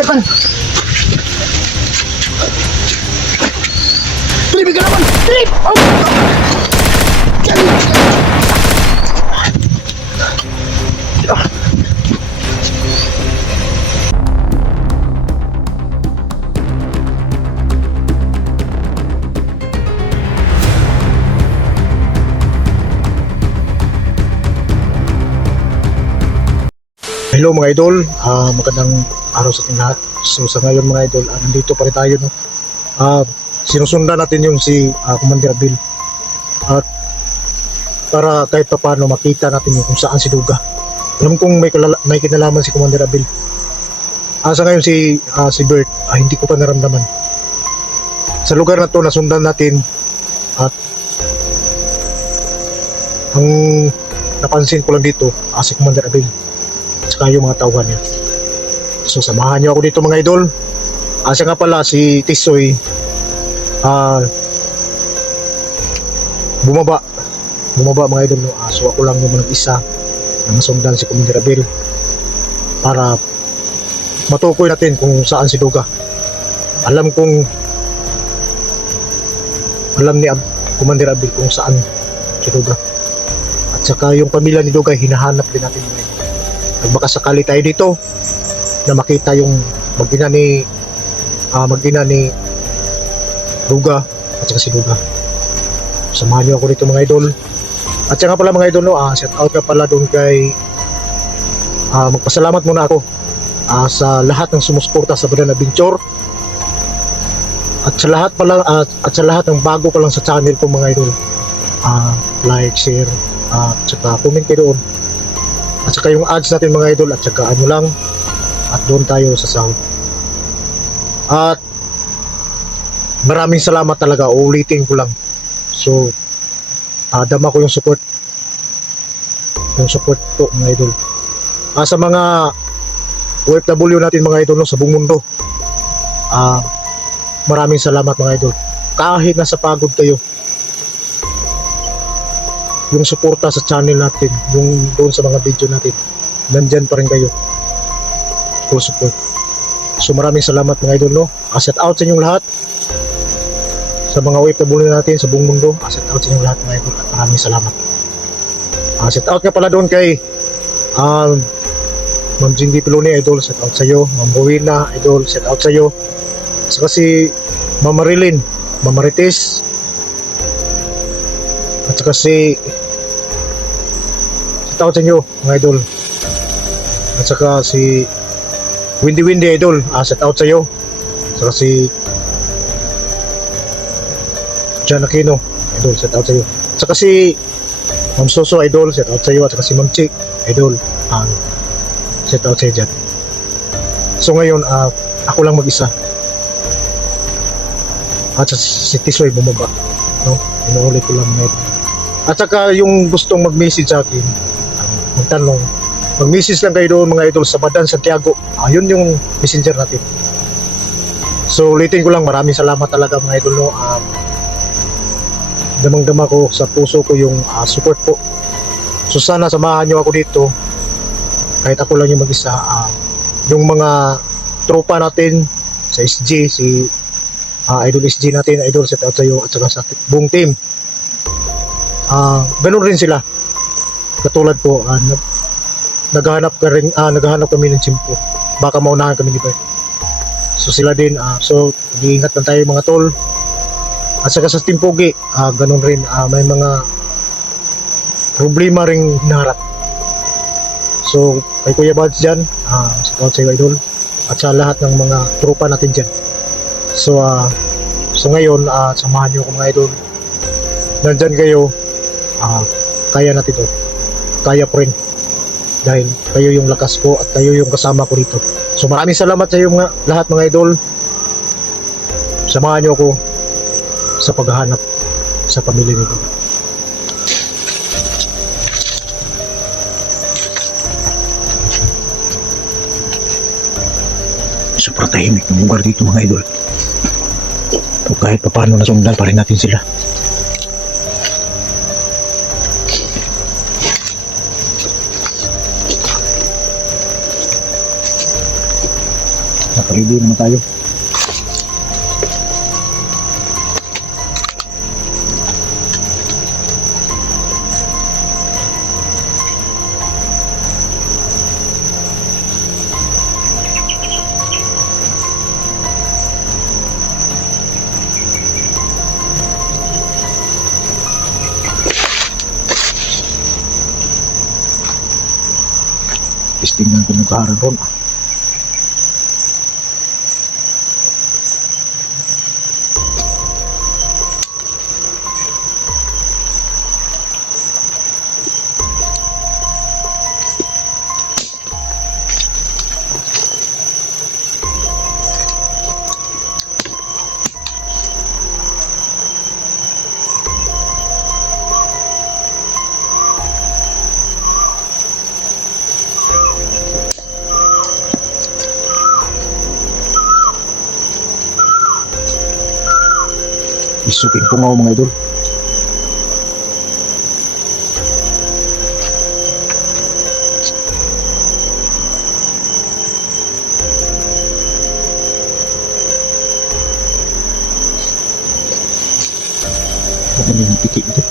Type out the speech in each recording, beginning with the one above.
Tepan! Trip ka naman! Trip! Oh! Hello mga idol, magandang araw sa ating lahat. So sa ngayon mga idol, nandito pa rin tayo, no? Sinusundan natin yung si Commander Abil at para kahit pa paano makita natin yung kung saan si Duga. Alam kong may kinalaman si Commander Abil. Sa ngayon si Bert, hindi ko pa naramdaman. Sa lugar na to nasundan natin at ang napansin ko lang dito si Commander Abil saka yung mga tauhan niya. So samahan niyo ako dito mga idol. Siya nga pala si Tisoy bumaba mga idol, no? So ako lang yung mag-isa na masundan si Commander Abil para matukoy natin kung saan si Duga. Alam ni Commander Abil kung saan si Duga, at saka yung pamilya ni Duga hinahanap din natin mga idol. Baka sakali tayo dito na makita yung mag-ina ni Duga at saka si Duga. Samahan niyo ako dito mga idol. At saka pala mga idol, no, shout out ka pala doon kay magpasalamat muna ako sa lahat ng sumusuporta sa Badan Adventure at sa lahat ng bago pa lang sa channel ko mga idol. Like, share, at saka comment kayo doon. At saka yung ads natin mga idol, at saka ano lang, at doon tayo sa sahod. At maraming salamat talaga, ulitin ko lang. So dama ko yung support po mga idol. Sa mga OFW natin mga idol, no, sa buong mundo, maraming salamat mga idol. Kahit nasa pagod kayo, yung suporta sa channel natin, yung doon sa mga video natin, nandyan pa rin kayo, full support. So maraming salamat mga idol, no? Shout out sa inyong lahat, sa mga OFW natin sa buong mundo. Shout out sa inyong lahat mga idol, at maraming salamat. Shout out nga pala doon kay Ma'am Jindy Piloni idol, shout out sa iyo. Ma'am Rowena idol, shout out sa iyo. Saka si Ma'am Marilyn, Ma'am Marites, at saka si shout out sa inyo mga idol. At saka si Windy idol, shout out sa iyo. Saka si John Aquino idol, shout out sa iyo. At saka si Ma'am Soso idol, shout out sa iyo. At saka si Ma'am Chick idol, shout out sa iyo dyan. So ngayon ako lang mag-isa, at si Tisoy bumaba, no? Inuulit ko lang mga idol. At saka yung gustong mag-message sa akin, magtanong, mag-message lang kayo doon mga idol sa Badan Santiago. Yun yung messenger natin. So ulitin ko lang, maraming salamat talaga mga idol, no? Damang-dama ko sa puso ko yung support po. So sana samahan nyo ako dito, kahit ako lang yung mag-isa. Yung mga tropa natin sa SG, si Idol SG natin, idol, shout out sa iyo, at saka sa buong team. Ganun rin sila, katulad ko. Naghahanap kami ng simpo, baka maunahan kami ni Bert. So sila din, so mag-iingat lang tayo mga tol. At saka sa Team Pogi, ganun rin, may mga problema ring hinaharap. So kay Kuya Bads dyan, shout out sa iyo idol, at sa lahat ng mga tropa natin dyan. So ngayon, samahan nyo ako mga idol. Nandyan kayo, kaya natin to, kaya po rin, dahil kayo yung lakas ko at kayo yung kasama ko dito. So maraming salamat sa iyo lahat mga idol. Samahan nyo ako sa paghahanap sa pamilya nito. Super tahimik ng lugar dito mga idol. So kahit pa paano nasundan pa rin natin sila. Nakalibi naman tayo. Tingnan ko ng kaharan ron. Isukin ko nga mga idol. Ano yung piki ito?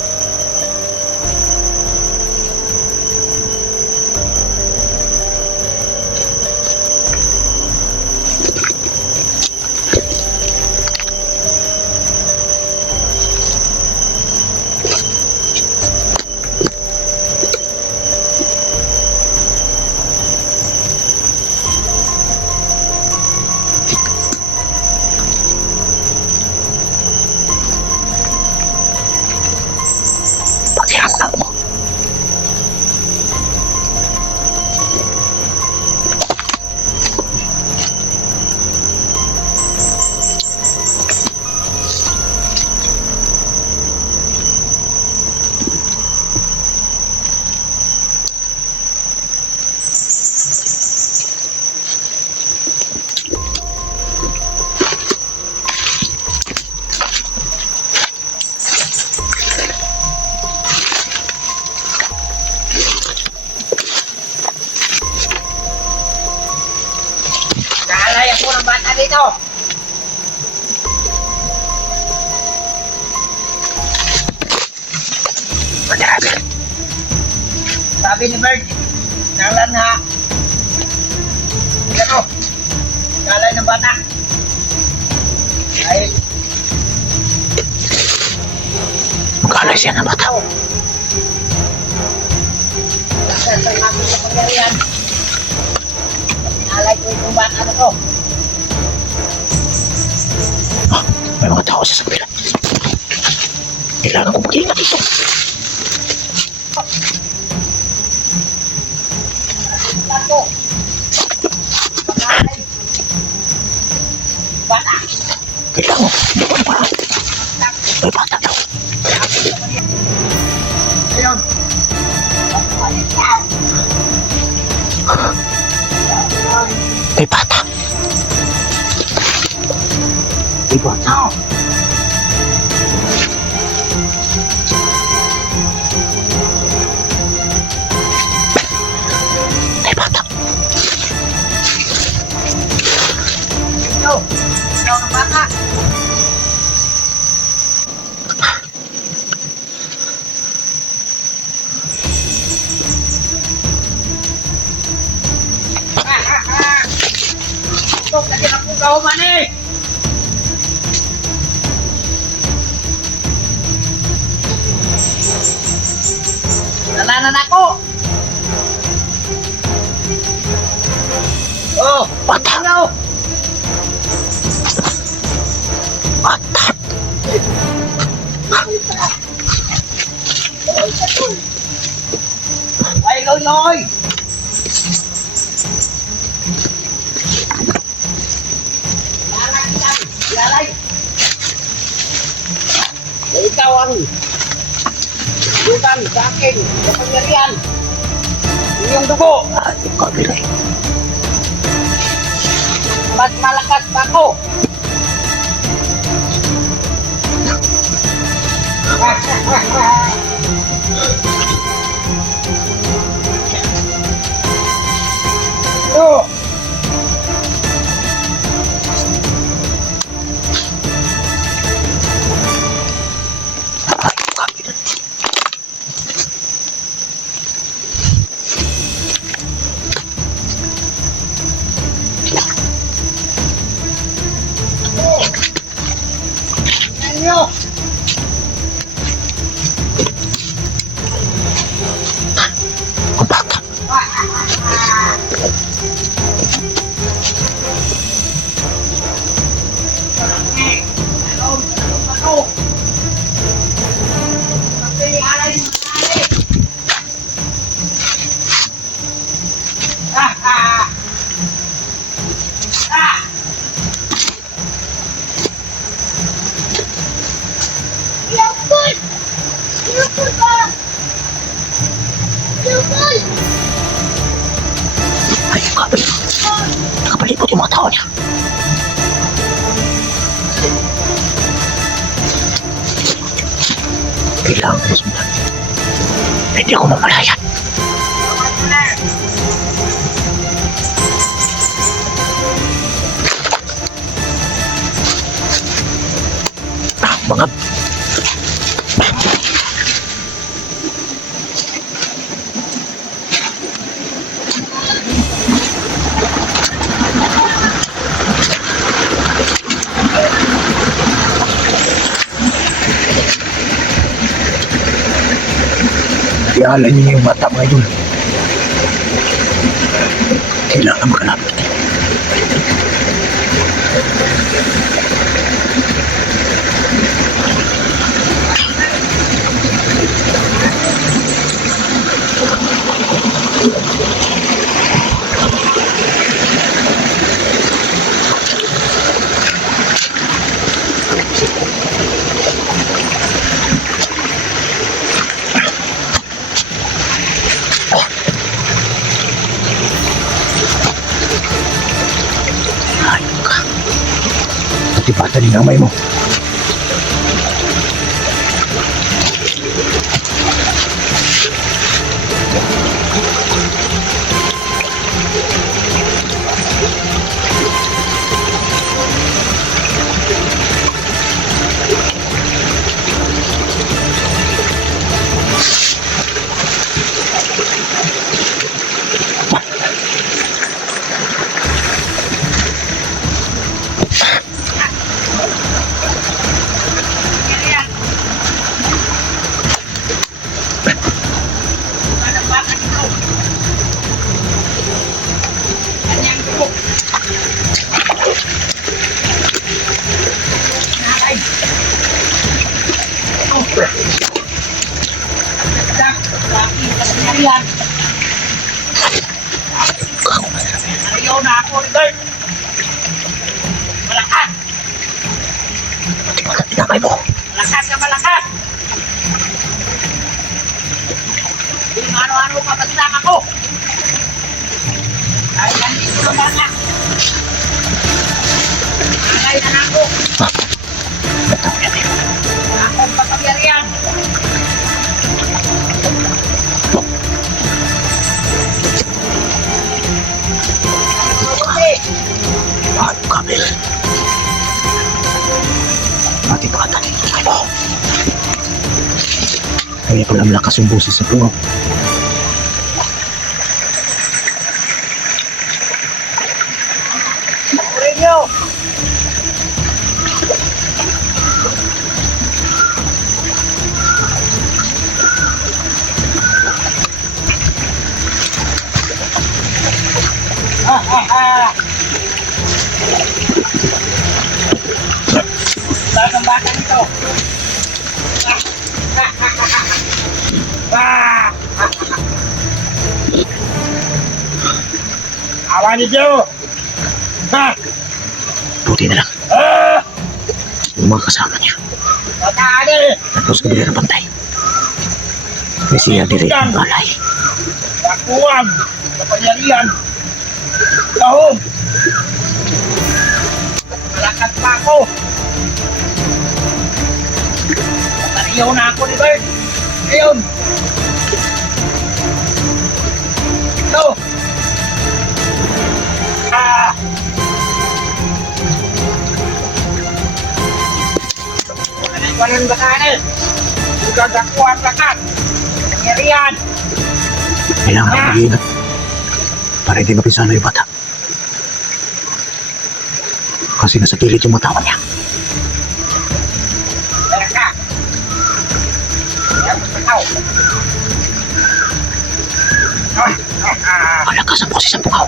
Pakiramdam mo. Kaya po ng bata dito. Sabi ni Bird, nalan ha. Ano? Kalay ng bata. Ay. Magkalay siya ng bata. Nasaan sa natin sa pangyarihan. Nalay ko itong bata na to. Ah, may mga tao sa kabila. Kailangan ko mag-iingat dito. Bata. Bata. Kailangan. Hindi ko na parang. May bata daw. Ayun. May bata. May bata. May bata. Ito. Ikaw ng bata. Ito, lagi na po kahuman eh. Nalanan ako. Oh, Bata. ano? Bata. Ay, loy. Lalay. Ikaw ang bukan sa akin, sa pangyarihan. Iyong dugo, Ah, ikaw bilay. mas malakas pa ako. Ito. mga tao niya. Kailangan ko sundan. Hindi ako mamalayan. Mga ialay niyo yung mata mga idol. Kailangan makalapit. Ayun ka. Patibatan din ang may mo. Ayaw na ako, Rigard. Malakas! Patibatan din ang may mo. Malakas ka, malakas! Yung ano-ano kapagsak ako. Dahil nandito na mga. Alay na na ako. Matao niya may mo. Akong pagkabyarihan. Paano ka, Bel? Patibatan din ang may mo. Kaya pala malakas yung boses sa puno. Aurelio! Saan ang bata nito? Awa ni Joe! Buti na lang. Yung mga kasama niya. Matali! Tapos kabila ng pantay. May siya dire ang balay. Nakuwag! Kapangyarihan! Kahom! Malakas pa ako! Matariyaw na ako ni Bert! Ngayon! Ito! Walang batahan! Huwag ako ang lakas! Kapangyarihan! Kailangan ang mag-iingat. Para hindi mapisano yung bata. Kasi nasa gilid yung matawan niya. Meron ka! Meron ka tao! Malakas ang boses ng bungaw.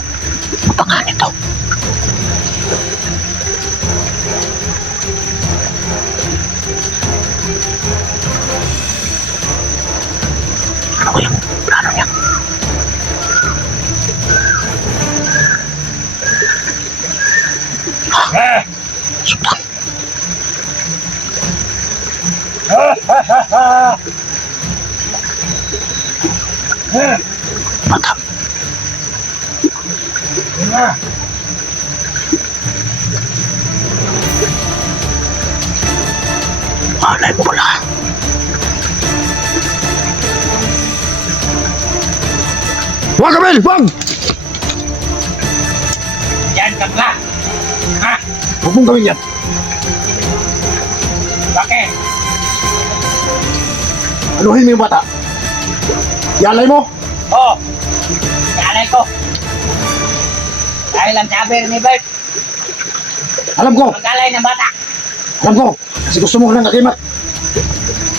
Mapanganib daw. Ano ko yung plano niya? Sundan. Bata. Alay mo pala. Wag, Abel! Wag! Yan ka ba? Ha? Huwag mong gawin yan. Bakit? Anuhin mo yung bata. Yalay mo. Oo. Nanay ko. Dahil ang sabi ni Bert, Alam ko. mag-alay ng bata. Alam ko. Kasi gusto mo lang nagimat.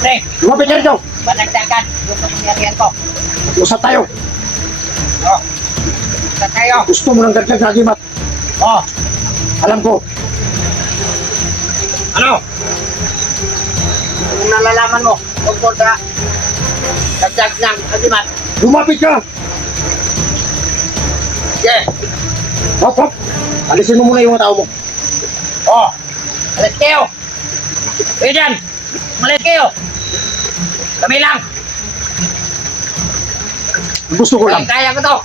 Pre, Lumapit ka rito. banagdagan. Gusto kong yarihan ko. Usap tayo. Oo. Sa tayo. Gusto mo lang dagdag nagimat. Oo. Alam ko. Ano? Kung nalalaman mo, tungkol sa dagdag ng agimat. Lumapit ka. Yes. Hop, hop. Alisin mo muna yung mga tao mo. Oo. Alis kayo. Kuya dyan. Malis kayo. Kami lang. Gusto ko lang. Kaya ko to.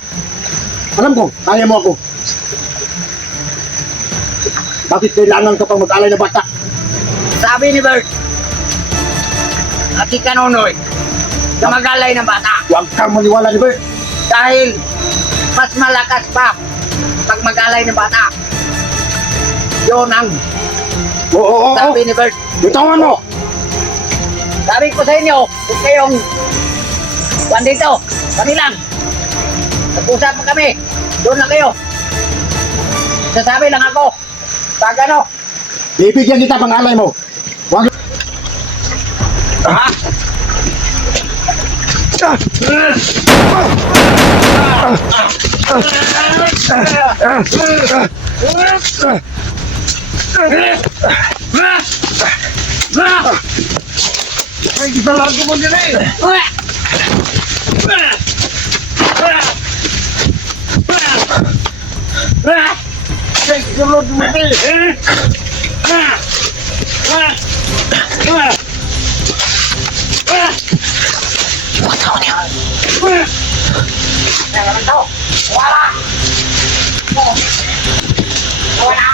Alam ko. Kaya mo ako. Bakit kailangan ka pang mag-alay na bata? Sabi ni Bert, at si Kanonoy, na mag-alay ng bata. Huwag kang maniwala ni Bert. Dahil mas malakas pa pag mag-alay ng bata. Yun ang Oo. sabi ni Bert. Bitawan mo. Sabi ko sa inyo, kung kayong dito, kami lang. Nag-usap pa kami. Doon lang kayo. Sasabi lang ako. Pag ano? Bibigyan kita pang alay mo. Huwag. Ha? Ay, isa lagi mo din eh. Ay, sulod mo din. Naman to. Wala. Wala.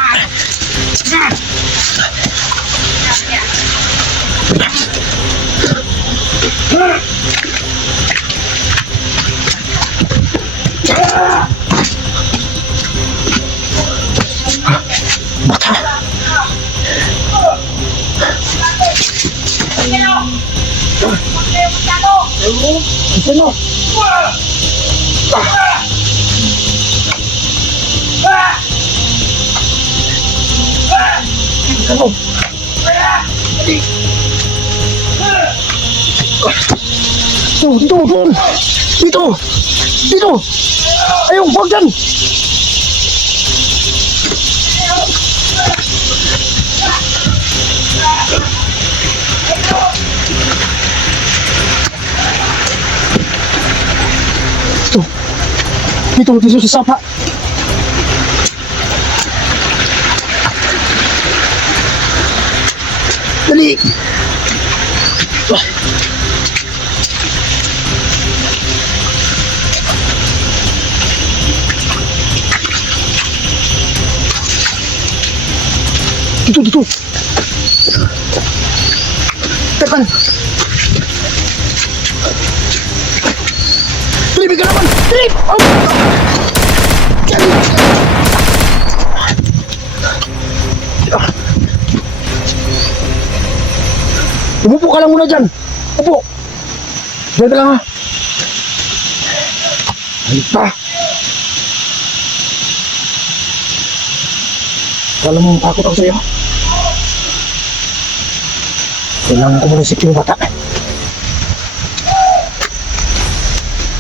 Sino? Ano? Dito, doon. Dito. Ayaw, huwag yan. Dito sa sapa. Dali. Dito. Tekan. Pilipin ka naman! Pilip! Oh! Umupo ka lang muna dyan. Upo. Diyan ka lang ha. Ayun pa. Kala mo takot ako sa'yo. Kailangan ko muna isip yung bata.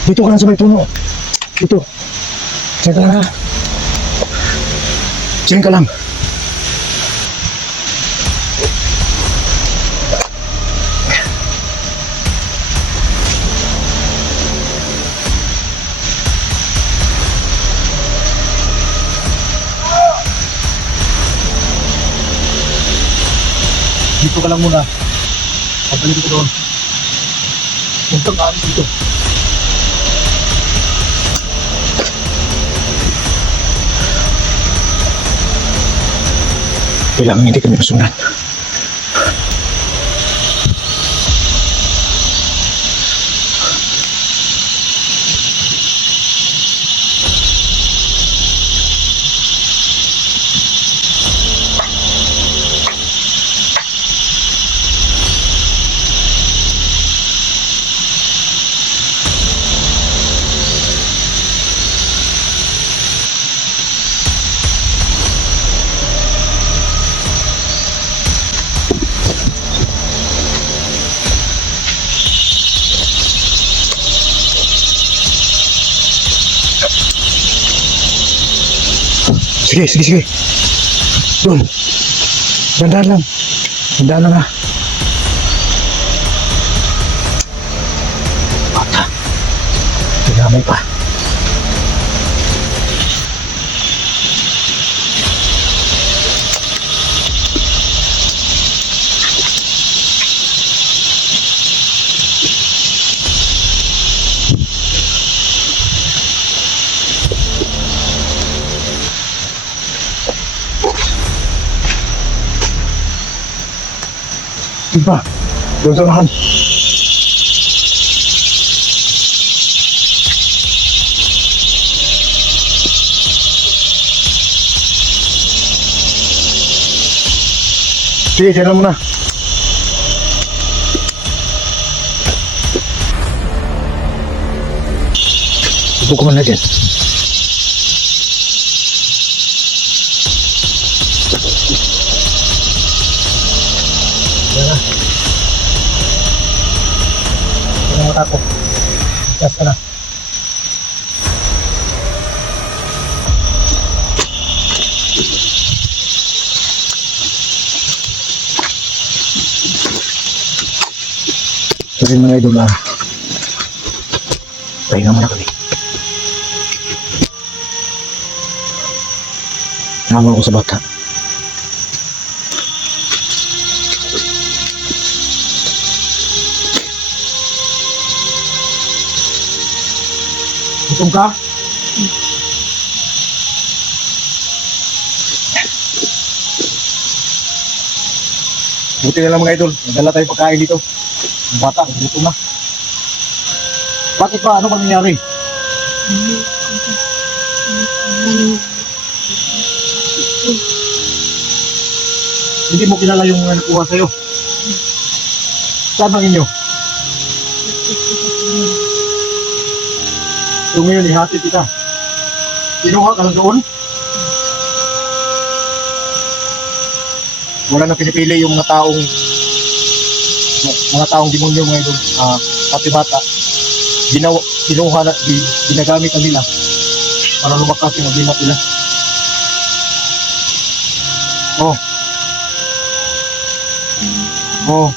Dito ka lang sa may puno. Dito. Diyan ka lang ha. Diyan ka lang. Dito ka lang muna. Pabalik ko doon. Huwag kang aalis dito. Kailangan hindi kami masundan. Sige, sige, sige. Dol. Dandan lang. Dandan lang ha. Bata. Tinamay pa. Iba, doon sa lahan. Sige, dyan lang muna. Ibu ko man na dyan. Yan na. Yan na mata ko. Gas ka na. Kasi mga idol pahinga muna kami. Nawa ko sa bata. Gutom ka? Buti na lang mga idol, nadala tayong pagkain dito. Ang bata, gutom na. Bakit ba? Ano bang nangyari? Hindi mo kilala yung mga nakuha sa'yo. Saan ang inyo? So ngayon, ihatid kita. Kinuha ka lang doon? Wala nang pinipili yung mga taong demonyo mga idol. Pati bata. Kinuha na, ginagamit na nila para lumakas yung agimat nila. Oh. Oh.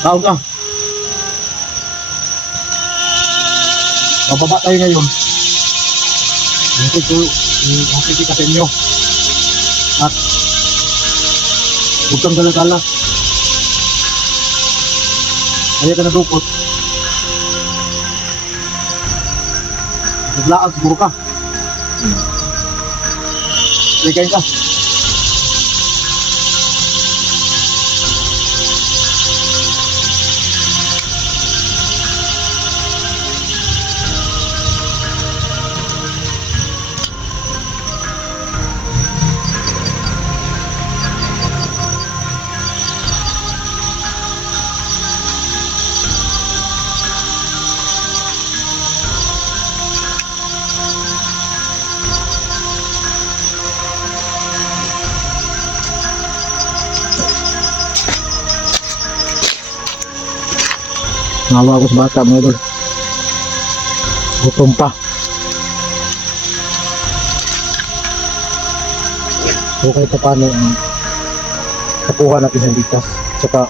Taon ka. Bababa tayo ngayon. Nakikita kita sa inyo. At huwag kang galang-gala. Kaya ka nadukot. Naglaan siguro ka. Ligay ka. Nawa ako sa bata mga idol. Gutom pa. So kahit pa paano nakuha natin ang ligtas. Tsaka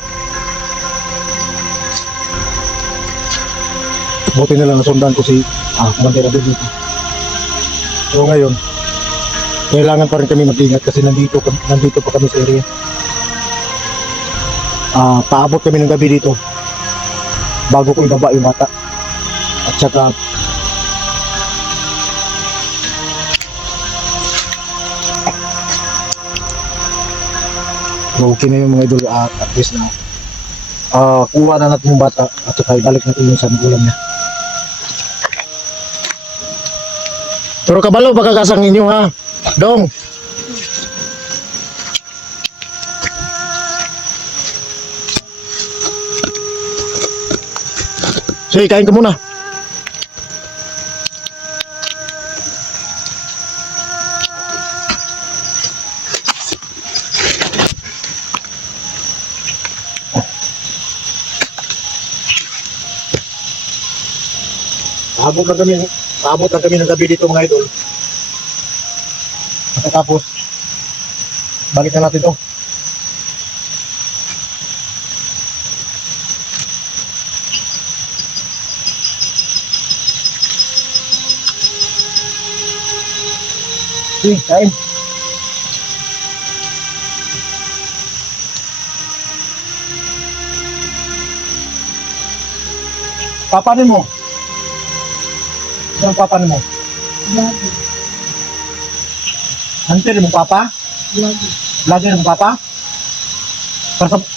buti na lang nasundan ko si Commander Abel dito. So ngayon kailangan pa rin kami mag-ingat kasi nandito pa kami sa area. Paabot kami ng gabi dito bago ko ibaba yung bata. At saka so okay na yung mga idol, at least na kuha na natin yung bata at saka ibalik natin yung sa magulang niya. Pero kabalo pagkakasang inyo ha Dong. Sige, kain ka muna. Paabot lang kami ng gabi dito mga idol. Pagkatapos, balik na natin to. Sige, kain. Papanin mo? Anong papanin mo? Lagi. Antin mo papa? Lagi. Lagi mo papa?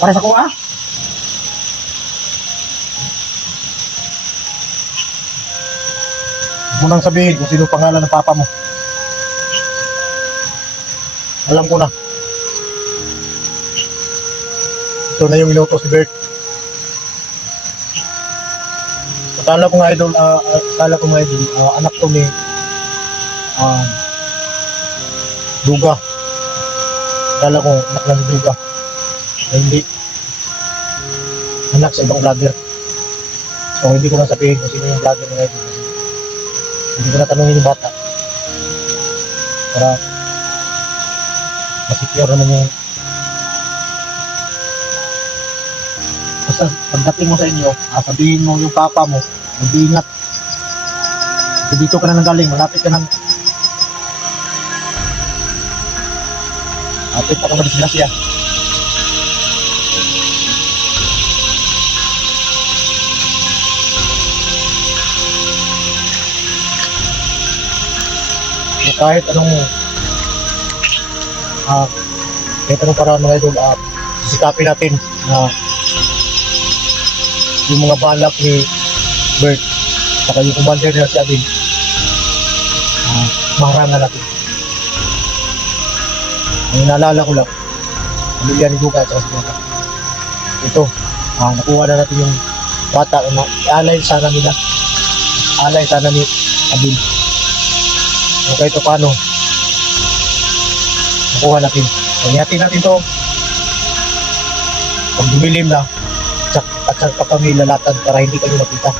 Para sa kuha? Huwag mo nang sabihin kung sino pangalan ng papa mo. Alam ko na. Ito na yung inutos si Bert. Akala ko nga idol, anak ko ni Duga. Akala ko anak lang ni Duga. Ay, hindi. Anak sa ibang vlogger. So hindi ko na sabihin kung sino yung vlogger ng idol. Hindi ko na tanungin yung bata. Para masecure naman yung basta pagdating mo sa inyo, sabihin mo yung papa mo, mag-iingat. So, dito ka na nanggaling, malapit ka ng malapit pa ka madisgrasya. So, kahit anong paraan mga idol, sisikapin natin na yung mga balak ni Bert saka yung commander na si Adin maharangan natin. Ang naalala ko lang, pamilya ni Duga at saka si Bata. Ito, nakuha na natin yung bata na alay sana nila, alay sana ni Adin. So kahit paano nakuha natin. Pagyatin natin to pag dumilim na at saan pa kami lalatad para hindi kami makita.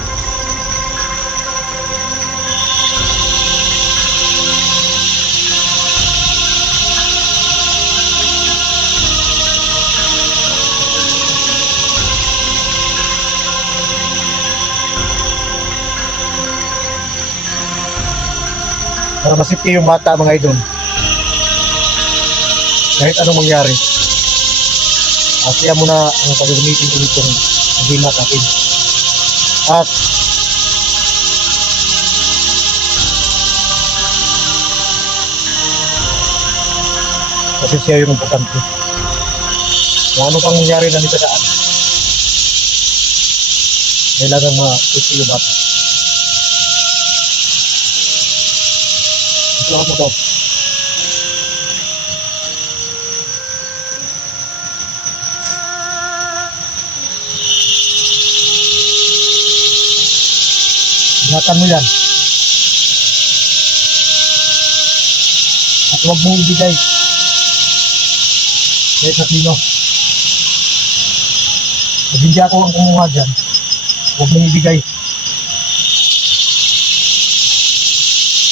Para masipti yung bata mga idol. Kahit anong mangyari, siya muna ang pag-gamitin ko nitong agimat natin. At kasi siya yung importante. Kung ano pang nangyari na nito daan, kailangan ma-isi yung bata. Ito ako to. Ingatan mo yan. At huwag mong ibigay kahit sa sino. Pag hindi ako ang kumuha dyan, huwag mong ibigay.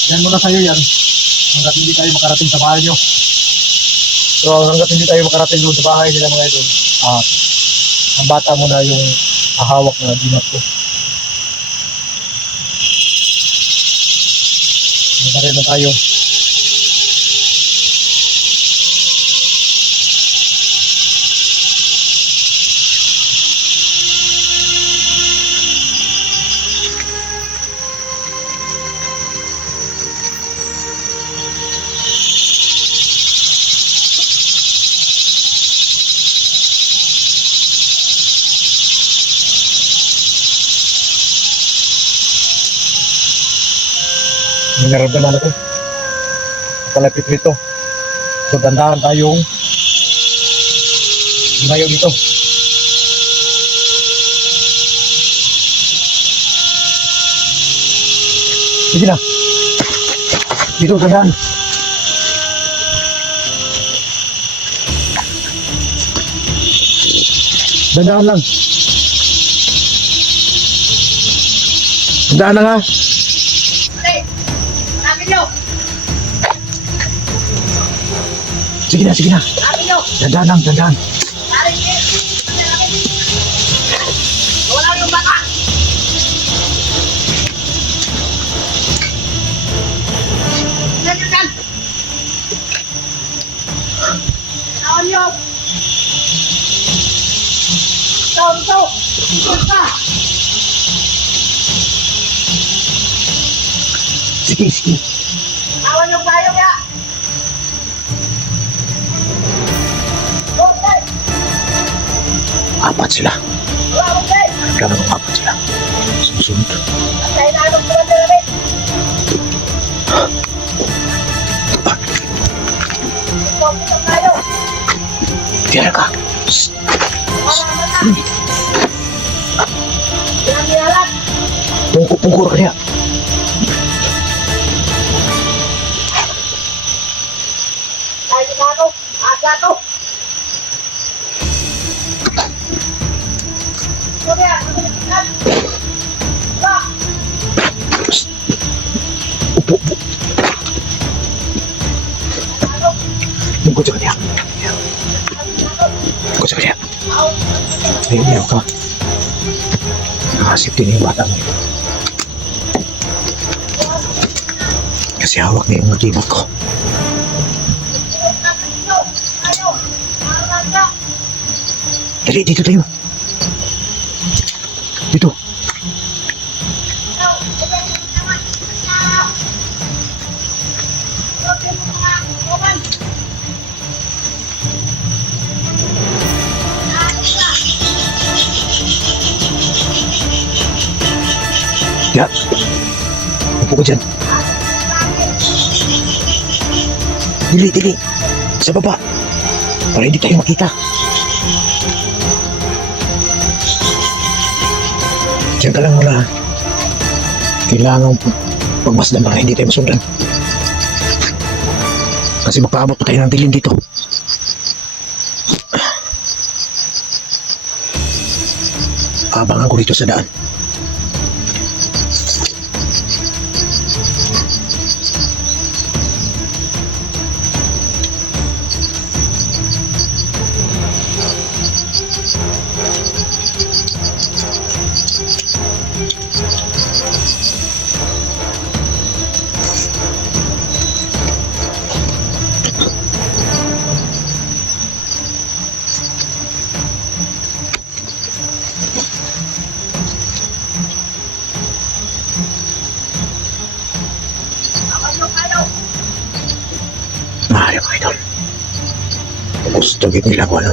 Yan muna sa'yo yan hanggat hindi tayo makarating sa bahay nyo. So hanggat hindi tayo makarating doon sa bahay nila mga idol, ang bata mo na yung hahawak na dinat ko. Magbaril na tayo. Nararamdaman ako. Palapit rito. So, dandahan tayong lumayo dito. Sige na. Dito, dandahan. Dandahan lang. Dandahan na nga. Sige na, sige na. Sabi nyo. Dandan lang, dandan. Dari kayo. Wala yung bata. Yan yun yan. Tawan nyo. Ito. Ito. Sige, sige. Tawan nyo tayo ya. Okay. Apat sila. Okay. Kailangan ng apat sila. Susunod. Ang kailangan ko lang namin. Ito tayo. Tiyan ka. Yan nilalat. Pungkur ka niya. Tayo kita ako. Asa to. Ito niya. Ba. Upo, upo. Tungkol sa kanya. Tungkol sa kanya. Ayun niya ka. Nakasip din yung bata mo ito. Kasi hawak niya yung mag-ibot ko. Dali, dito tayo. Dito. Ya. Upo ko dyan. Dili, dili. Sa baba. Para hindi tayo makita. Diyan ka lang muna. Kailangan pagmasdan para hindi tayo masundan. Kasi magpaabot pa tayo ng dilim dito. Abangan ko dito sa daan. Maaari mga idol. Gusto nila ko ano.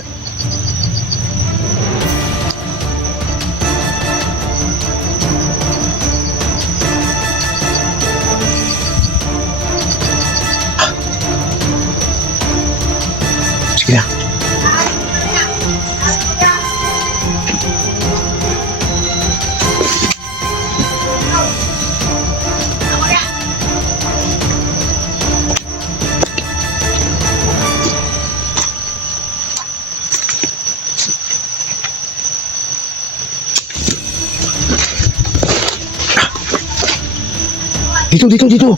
Sige na. Dito, dito, dito.